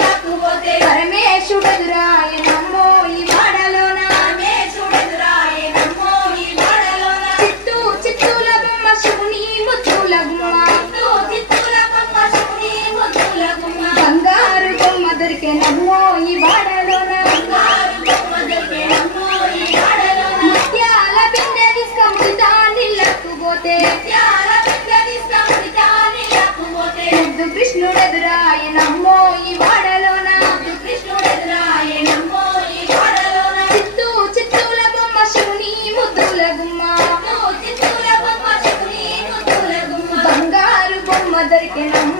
లాక్కుపోతే పరమేశుడెదురాయనమ్మో ఈ వాడలోన చిత్తూ చిత్తూల బొమ్మ శివుని ముత్తుల గుమ్మ బంగారు బొమ్మ దొరికెనమ్మో ఈ వాడలోన ముత్యాల బిందె తీసుకముడితా నీళ్ళక్కుపోతే ముద్దు కృష్ణుడెదురాయనమ్మో ఈ వాడలోన చిత్తూ చిత్తూల బొమ్మ శివుని ముద్దుల గుమ్మ బంగారు బొమ్మ దొరికెనమ్మ